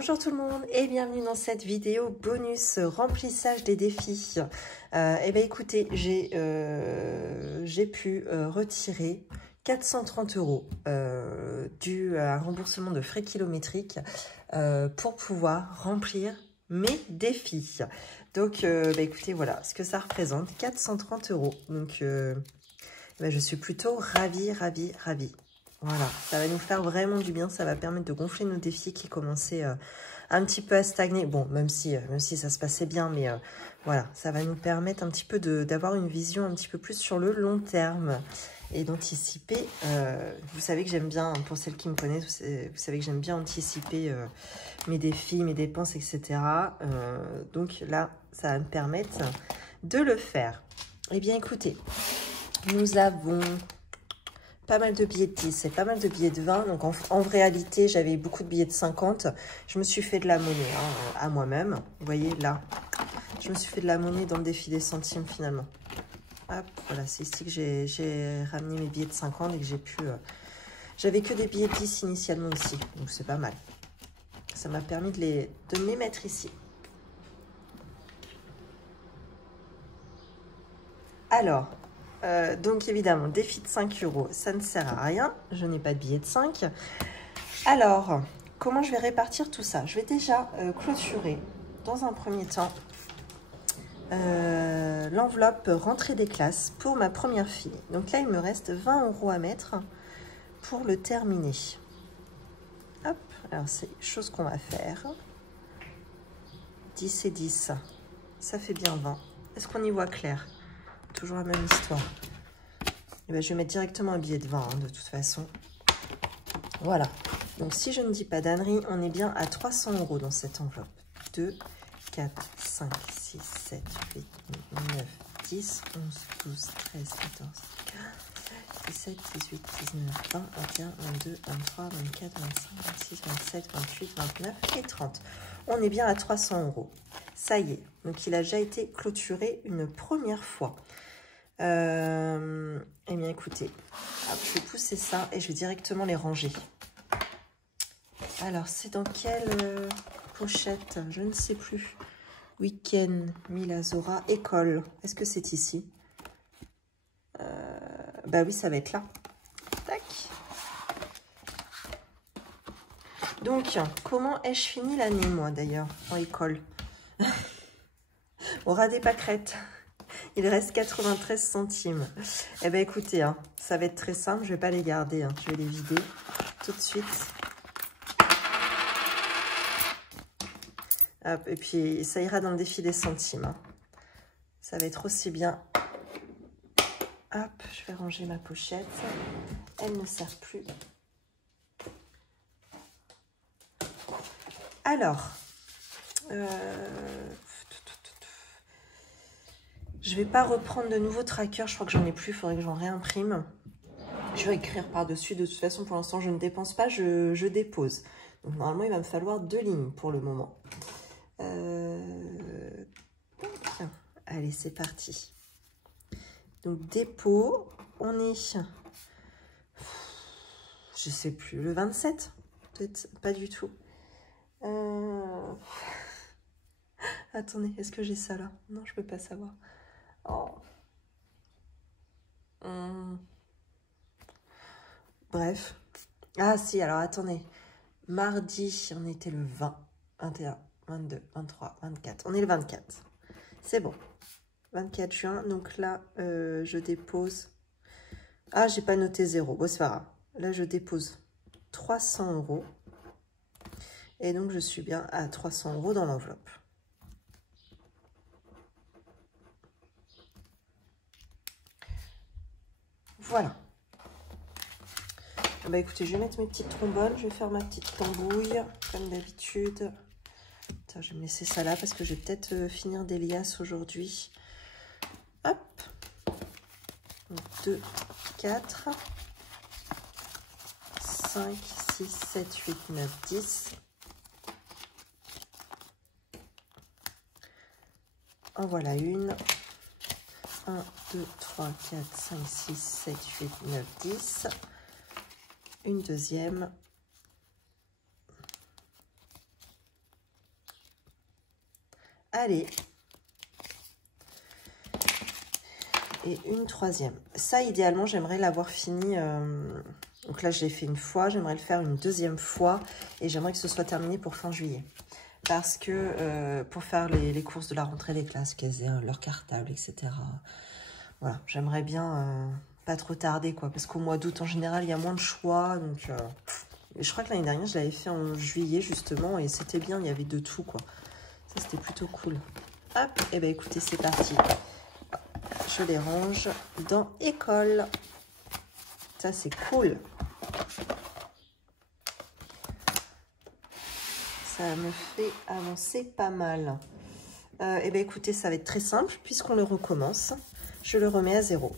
Bonjour tout le monde et bienvenue dans cette vidéo bonus remplissage des défis. Eh bien écoutez, j'ai pu retirer 430 € dû à un remboursement de frais kilométriques pour pouvoir remplir mes défis. Donc écoutez, voilà ce que ça représente, 430 €. Donc je suis plutôt ravie. Voilà, ça va nous faire vraiment du bien, ça va permettre de gonfler nos défis qui commençaient un petit peu à stagner. Bon, même si ça se passait bien, mais voilà, ça va nous permettre un petit peu d'avoir une vision un petit peu plus sur le long terme et d'anticiper. Vous savez que j'aime bien, pour celles qui me connaissent, vous savez que j'aime bien anticiper mes défis, mes dépenses, etc. Donc là, ça va me permettre de le faire. Eh bien, écoutez, nous avons pas mal de billets de 10 et pas mal de billets de 20. Donc, en réalité, j'avais beaucoup de billets de 50. Je me suis fait de la monnaie à moi-même. Vous voyez, là, je me suis fait de la monnaie dans le défi des centimes, finalement. Hop, voilà, c'est ici que j'ai ramené mes billets de 50 et que j'ai pu... J'avais que des billets de 10 initialement aussi, donc c'est pas mal. Ça m'a permis de me les mettre ici. Alors... donc évidemment, défi de 5 €, ça ne sert à rien. Je n'ai pas de billet de 5. Alors, comment je vais répartir tout ça? Je vais déjà clôturer dans un premier temps l'enveloppe rentrée des classes pour ma première fille. Donc là, il me reste 20 € à mettre pour le terminer. Hop, alors c'est chose qu'on va faire. 10 et 10, ça fait bien 20. Est-ce qu'on y voit clair? Toujours la même histoire. Et ben, je vais mettre directement un billet de 20 de toute façon. Voilà. Donc si je ne dis pas d'ânerie, on est bien à 300 € dans cette enveloppe. 2, 4, 5, 6, 7, 8, 9, 10, 11, 12, 13, 14, 15, 17, 18, 19, 20, 21, 22, 23, 24, 25, 26, 27, 28, 29 et 30. On est bien à 300 €. Ça y est. Donc il a déjà été clôturé une première fois. Eh bien écoutez, hop, je vais pousser ça et je vais directement les ranger. Alors c'est dans quelle pochette? Je ne sais plus. Week-end, Milazora, école. Est-ce que c'est ici? Bah oui, ça va être là. Tac. Donc, comment ai-je fini l'année, moi, d'ailleurs, en école? On aura des pâquerettes. Il reste 93 centimes. Eh bien, écoutez, hein, ça va être très simple. Je ne vais pas les garder. Hein. Je vais les vider tout de suite. Hop, et puis, ça ira dans le défi des centimes. Hein. Ça va être aussi bien. Hop, je vais ranger ma pochette. Elle ne sert plus. Alors, je vais pas reprendre de nouveaux trackers. Je crois que j'en ai plus. Il faudrait que j'en réimprime. Je vais écrire par-dessus. De toute façon, pour l'instant, je ne dépense pas. Je dépose. Donc, normalement, il va me falloir 2 lignes pour le moment. Allez, c'est parti. Donc, dépôt. On est... Je sais plus. Le 27? Peut-être pas du tout. Attendez, est-ce que j'ai ça là? Non, je peux pas savoir. Oh. Bref. Ah si, alors attendez. Mardi, on était le 20, 21, 22, 23, 24. On est le 24. C'est bon. 24 juin. Donc là, je dépose... Ah, j'ai pas noté 0. Bon, c'est pas grave. Là, je dépose 300 €. Et donc, je suis bien à 300 € dans l'enveloppe. Voilà. Bah écoutez, je vais mettre mes petites trombones. Je vais faire ma petite tambouille, comme d'habitude. Je vais me laisser ça là parce que je vais peut-être finir des liasses aujourd'hui. Hop. 2, 4, 5, 6, 7, 8, 9, 10. En voilà une. 1, 2, 3, 4, 5, 6, 7, 8, 9, 10. Une deuxième. Allez. Et une troisième. Ça, idéalement, j'aimerais l'avoir fini. Donc là, je l'ai fait une fois. J'aimerais le faire une deuxième fois. Et j'aimerais que ce soit terminé pour fin juillet. Parce que pour faire les courses de la rentrée des classes, qu'elles aient leur cartable, etc. Voilà, j'aimerais bien pas trop tarder, quoi. Parce qu'au mois d'août, en général, il y a moins de choix. Donc, je crois que l'année dernière, je l'avais fait en juillet, justement. Et c'était bien, il y avait de tout, quoi. Ça, c'était plutôt cool. Hop, et bien écoutez, c'est parti. Je les range dans école. Ça, c'est cool. Ça me fait avancer pas mal. Et bien écoutez, ça va être très simple puisqu'on le recommence. Je le remets à 0.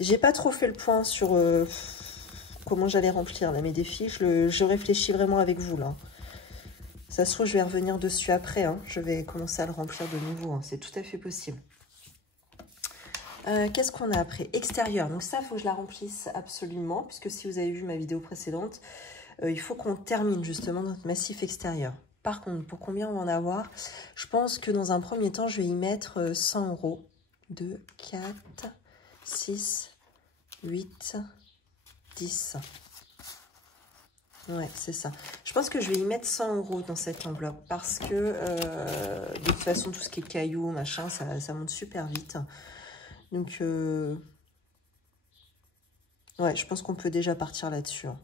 J'ai pas trop fait le point sur comment j'allais remplir là, mes défis. Je réfléchis vraiment avec vous là. Ça se trouve, je vais revenir dessus après. Hein. Je vais commencer à le remplir de nouveau. Hein. C'est tout à fait possible. Qu'est-ce qu'on a après? Extérieur. Donc ça, il faut que je la remplisse absolument. Puisque si vous avez vu ma vidéo précédente, il faut qu'on termine justement notre massif extérieur. Par contre, pour combien on va en avoir? Je pense que dans un premier temps, je vais y mettre 100 €. 2, 4, 6, 8, 10. Ouais, c'est ça. Je pense que je vais y mettre 100 € dans cette enveloppe parce que de toute façon, tout ce qui est cailloux, machin, ça monte super vite. Donc, ouais, je pense qu'on peut déjà partir là-dessus. Hein.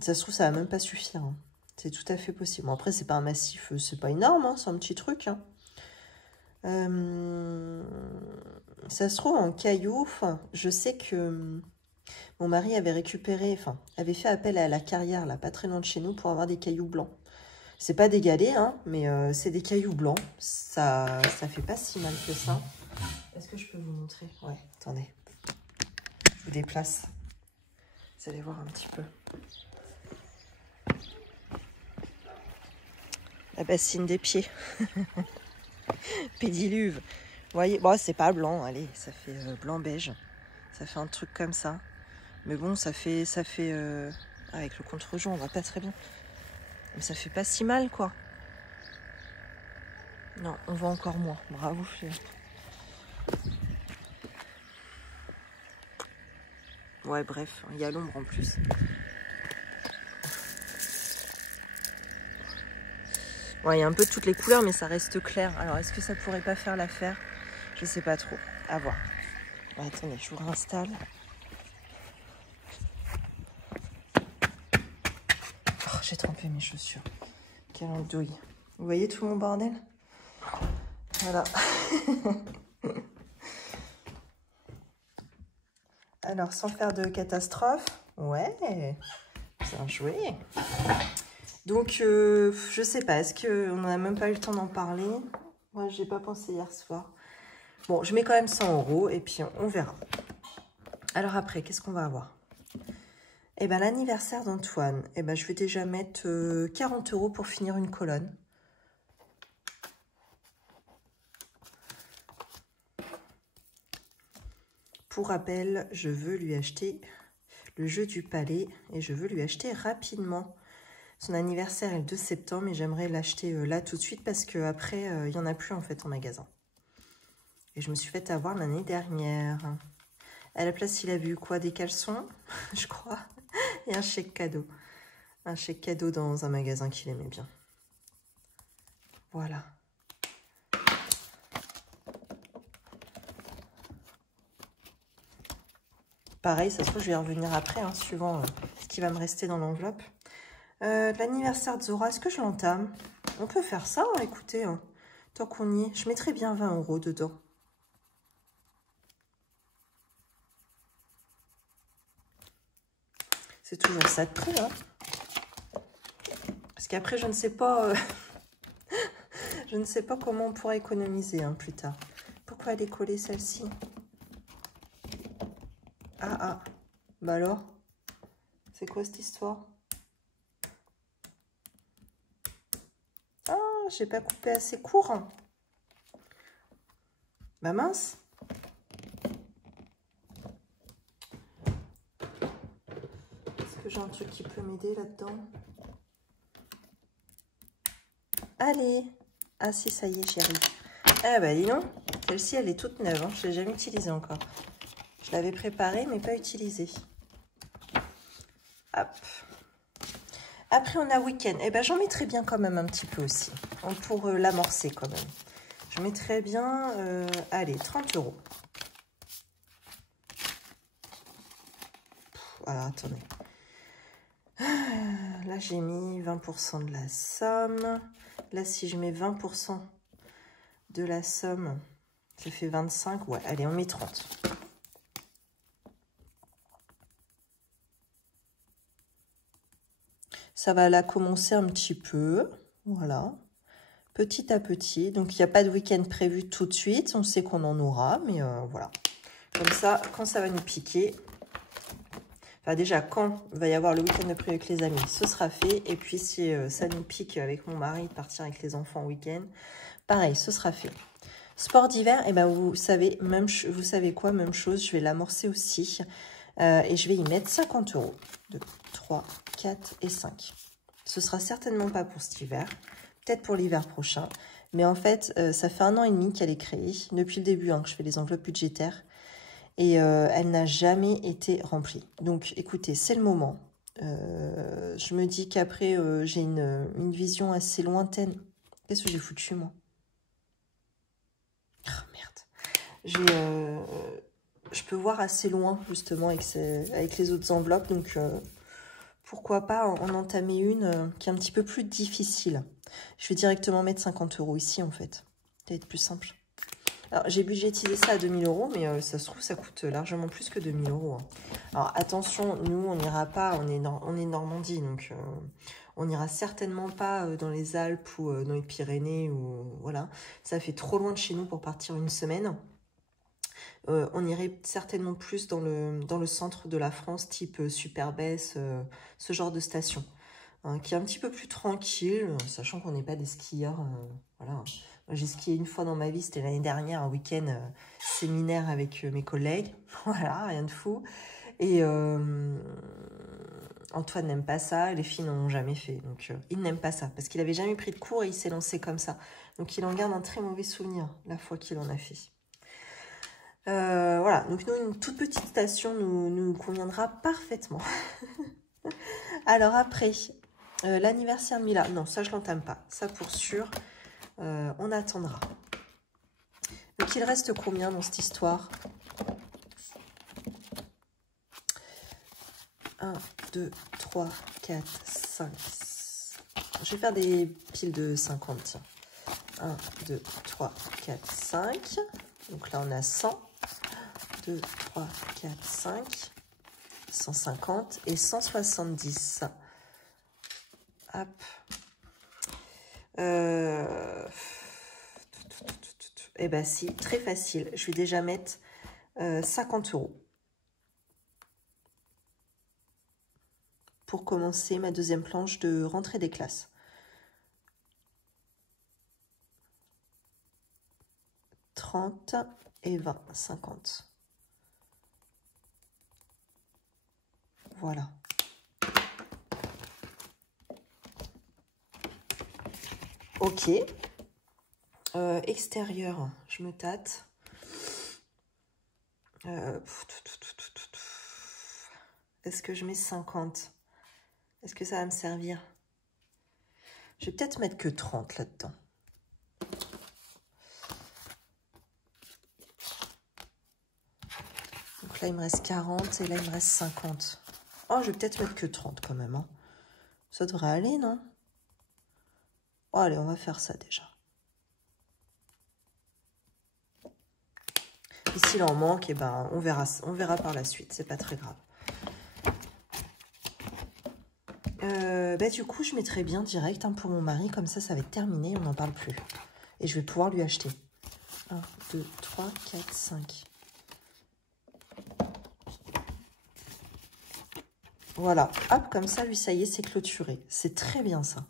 Ça se trouve, ça va même pas suffire. Hein. C'est tout à fait possible. Bon, après, c'est pas un massif, c'est pas énorme, hein, c'est un petit truc. Hein. Ça se trouve en cailloux. Je sais que mon mari avait récupéré, avait fait appel à la carrière, là, pas très loin de chez nous, pour avoir des cailloux blancs. C'est pas des galets, hein, mais c'est des cailloux blancs. Ça fait pas si mal que ça. Est-ce que je peux vous montrer? Ouais, attendez. Je vous déplace. Vous allez voir un petit peu. La bassine des pieds. Pédiluve. Vous voyez, bon, c'est pas blanc, allez, ça fait blanc-beige. Ça fait un truc comme ça. Mais bon, ça fait avec le contre-jour, on va pas très bien. Mais ça fait pas si mal, quoi. Non, on voit encore moins. Bravo, Fleur. Ouais, bref, il y a l'ombre en plus. Ouais, il y a un peu de toutes les couleurs, mais ça reste clair. Alors, est-ce que ça pourrait pas faire l'affaire? Je sais pas trop. À voir. Ouais, attendez, je vous réinstalle. Oh, j'ai trempé mes chaussures. Quelle andouille. Vous voyez tout mon bordel? Voilà. Alors, sans faire de catastrophe. Ouais, bien joué. Donc, je sais pas, est-ce qu'on n'a même pas eu le temps d'en parler? Moi, j'ai pas pensé hier soir. Bon, je mets quand même 100 € et puis on verra. Alors après, qu'est-ce qu'on va avoir? Eh bien, l'anniversaire d'Antoine. Eh ben, je vais déjà mettre 40 € pour finir une colonne. Pour rappel, je veux lui acheter le jeu du palais et je veux lui acheter rapidement. Son anniversaire est le 2 septembre et j'aimerais l'acheter là tout de suite parce qu'après, il n'y en a plus en fait en magasin. Et je me suis fait avoir l'année dernière. À la place, il a vu quoi? Des caleçons, je crois, et un chèque cadeau. Un chèque cadeau dans un magasin qu'il aimait bien. Voilà. Pareil, ça se trouve, je vais y revenir après, hein, suivant ce qui va me rester dans l'enveloppe. L'anniversaire de Zora, est-ce que je l'entame? On peut faire ça, hein, écoutez, hein, tant qu'on y est. Je mettrais bien 20 € dedans. C'est toujours ça de prix, hein. Parce qu'après, je ne sais pas... je ne sais pas comment on pourra économiser hein, plus tard. Pourquoi elle est collée, celle-ci? Ah, bah alors? C'est quoi cette histoire? Ah, j'ai pas coupé assez court. Bah mince. Est-ce que j'ai un truc qui peut m'aider là-dedans? Allez. Ah si, ça y est, chérie. Ah bah dis donc, celle-ci, elle est toute neuve. Hein. Je ne l'ai jamais utilisée encore. Je l'avais préparée, mais pas utilisée. Hop. Après, on a week-end. Eh ben, j'en mettrais bien quand même un petit peu aussi. Pour l'amorcer quand même. Je mettrais bien, allez, 30 €. Alors, attendez. Là, j'ai mis 20% de la somme. Là, si je mets 20% de la somme, ça fait 25. Ouais, allez, on met 30. Ça va la commencer un petit peu. Voilà. Petit à petit. Donc, il n'y a pas de week-end prévu tout de suite. On sait qu'on en aura, mais voilà. Comme ça, quand ça va nous piquer... Enfin, déjà, quand il va y avoir le week-end de prévu avec les amis, ce sera fait. Et puis, si ça nous pique avec mon mari de partir avec les enfants en week-end, pareil, ce sera fait. Sport d'hiver, eh ben, vous savez quoi, même chose, je vais l'amorcer aussi. Et je vais y mettre 50 €. 2, 3, 4 et 5. Ce sera certainement pas pour cet hiver, peut-être pour l'hiver prochain. Mais en fait, ça fait 1 an et demi qu'elle est créée, depuis le début que je fais les enveloppes budgétaires. Et elle n'a jamais été remplie. Donc, écoutez, c'est le moment. Je me dis qu'après, j'ai une vision assez lointaine. Qu'est-ce que j'ai foutu, moi? Oh, merde. Je peux voir assez loin, justement, avec les autres enveloppes. Donc, pourquoi pas en entamer une qui est un petit peu plus difficile. Je vais directement mettre 50 € ici, en fait. Ça va être plus simple. Alors, j'ai budgétisé ça à 2000 €, mais ça se trouve, ça coûte largement plus que 2000 €. Hein. Alors, attention, nous, on n'ira pas, on est Normandie, donc on n'ira certainement pas dans les Alpes ou dans les Pyrénées, ou voilà. Ça fait trop loin de chez nous pour partir une semaine. On irait certainement plus dans le centre de la France, type Superbès, ce genre de station, hein, qui est un petit peu plus tranquille, sachant qu'on n'est pas des skieurs, voilà. J'ai skié une fois dans ma vie, c'était l'année dernière, un week-end séminaire avec mes collègues. Voilà, rien de fou. Et Antoine n'aime pas ça, les filles n'en ont jamais fait. Donc, il n'aime pas ça, parce qu'il n'avait jamais pris de cours et il s'est lancé comme ça. Donc, il en garde un très mauvais souvenir, la fois qu'il en a fait. Voilà, donc nous, une toute petite station nous conviendra parfaitement. Alors après, l'anniversaire de Mila, non, ça je l'entame pas, ça pour sûr. On attendra. Donc, il reste combien dans cette histoire? 1, 2, 3, 4, 5. Je vais faire des piles de 50, tiens. 1, 2, 3, 4, 5. Donc là, on a 100. 2, 3, 4, 5. 150 et 170. Hop. Eh bien, si, très facile. Je vais déjà mettre 50 € pour commencer ma deuxième planche de rentrée des classes. 30 et 20, 50. Voilà. Ok. Extérieur, je me tâte. Est-ce que je mets 50? Est-ce que ça va me servir? Je vais peut-être mettre que 30 là-dedans. Donc là, il me reste 40 et là, il me reste 50. Oh, je vais peut-être mettre que 30 quand même. Hein. Ça devrait aller, non? Oh, allez, on va faire ça déjà. Et s'il en manque, eh ben, on verra par la suite. C'est pas très grave. Du coup, je mettrai bien direct pour mon mari. Comme ça va être terminé. On n'en parle plus. Et je vais pouvoir lui acheter. 1, 2, 3, 4, 5. Voilà. Hop, comme ça, lui, ça y est, c'est clôturé. C'est très bien, ça.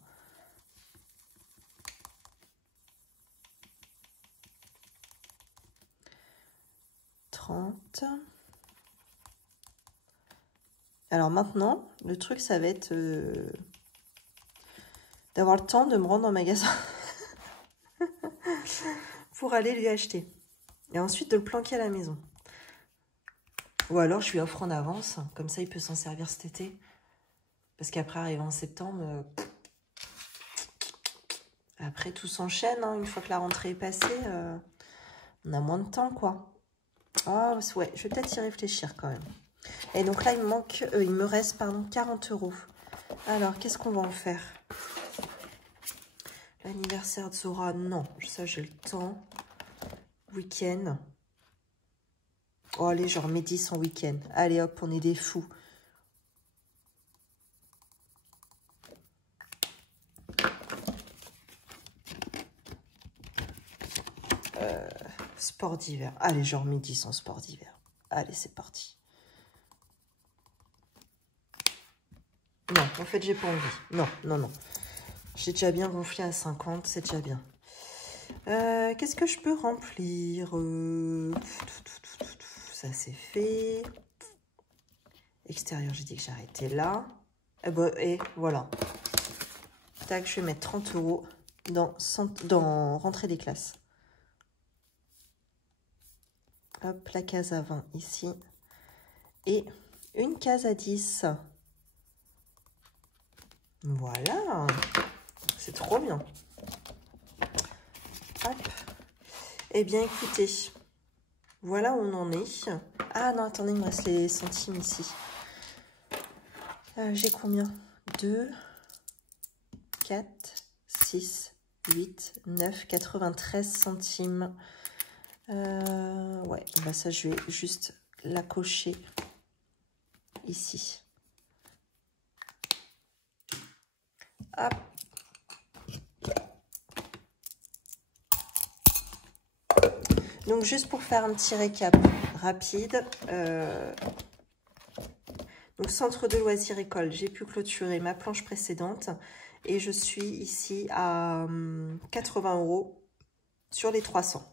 Alors maintenant, le truc, ça va être d'avoir le temps de me rendre en magasin. pour aller lui acheter. Et ensuite de le planquer à la maison. Ou alors je lui offre en avance, comme ça il peut s'en servir cet été. Parce qu'après, arrivé en septembre, après tout s'enchaîne, hein, une fois que la rentrée est passée, on a moins de temps, quoi. Ah ouais, je vais peut-être y réfléchir quand même. Et donc là, il me reste, pardon, 40 €. Alors, qu'est-ce qu'on va en faire? L'anniversaire de Zora, non, ça j'ai le temps. Week-end. Oh, allez, genre mets 10 en week-end. Allez, hop, on est des fous. Sport d'hiver. Allez, genre mets 10 en sport d'hiver. Allez, c'est parti. Non, en fait, j'ai pas envie. Non, non, non. J'ai déjà bien gonflé à 50, c'est déjà bien. Qu'est-ce que je peux remplir? Ça, c'est fait. Extérieur, j'ai dit que j'arrêtais là. Et voilà. Tac, je vais mettre 30 € dans rentrée des classes. Hop, la case à 20 ici. Et une case à 10. Voilà. C'est trop bien. Hop. Eh bien, écoutez. Voilà où on en est. Ah non, attendez, il me reste les centimes ici. J'ai combien? 2, 4, 6, 8, 9, 93 centimes. Ouais, bah ça, je vais juste la cocher ici. Hop. Donc, juste pour faire un petit récap rapide. Donc, centre de loisirs école, j'ai pu clôturer ma planche précédente. Et je suis ici à 80 € sur les 300.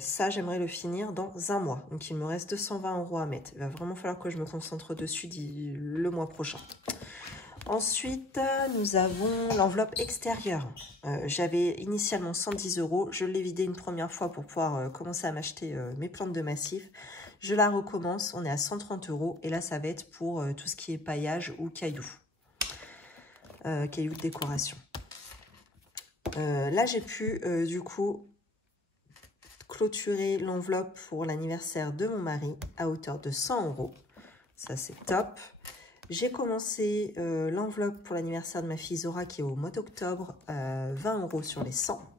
Ça, j'aimerais le finir dans un mois. Donc, il me reste 220 € à mettre. Il va vraiment falloir que je me concentre dessus le mois prochain. Ensuite, nous avons l'enveloppe extérieure. J'avais initialement 110 €. Je l'ai vidée une première fois pour pouvoir commencer à m'acheter mes plantes de massif. Je la recommence. On est à 130 €. Et là, ça va être pour tout ce qui est paillage ou cailloux. Cailloux de décoration. Là, j'ai pu, du coup, clôturer l'enveloppe pour l'anniversaire de mon mari à hauteur de 100 €. Ça, c'est top. J'ai commencé l'enveloppe pour l'anniversaire de ma fille Zora qui est au mois d'octobre, 20 € sur les 100.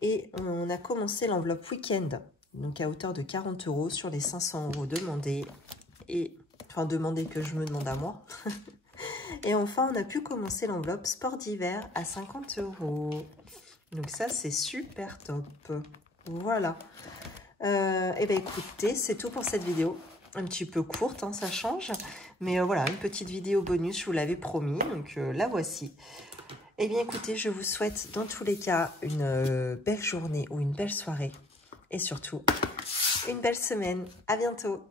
Et on a commencé l'enveloppe week-end, donc à hauteur de 40 € sur les 500 € demandés. Enfin, demandés que je me demande à moi. Et enfin, on a pu commencer l'enveloppe sport d'hiver à 50 €. Donc ça, c'est super top. Voilà. Et bien, écoutez, c'est tout pour cette vidéo. Un petit peu courte, hein, ça change. Mais voilà, une petite vidéo bonus, je vous l'avais promis. Donc la voici. Et bien, écoutez, je vous souhaite dans tous les cas une belle journée ou une belle soirée. Et surtout, une belle semaine. À bientôt.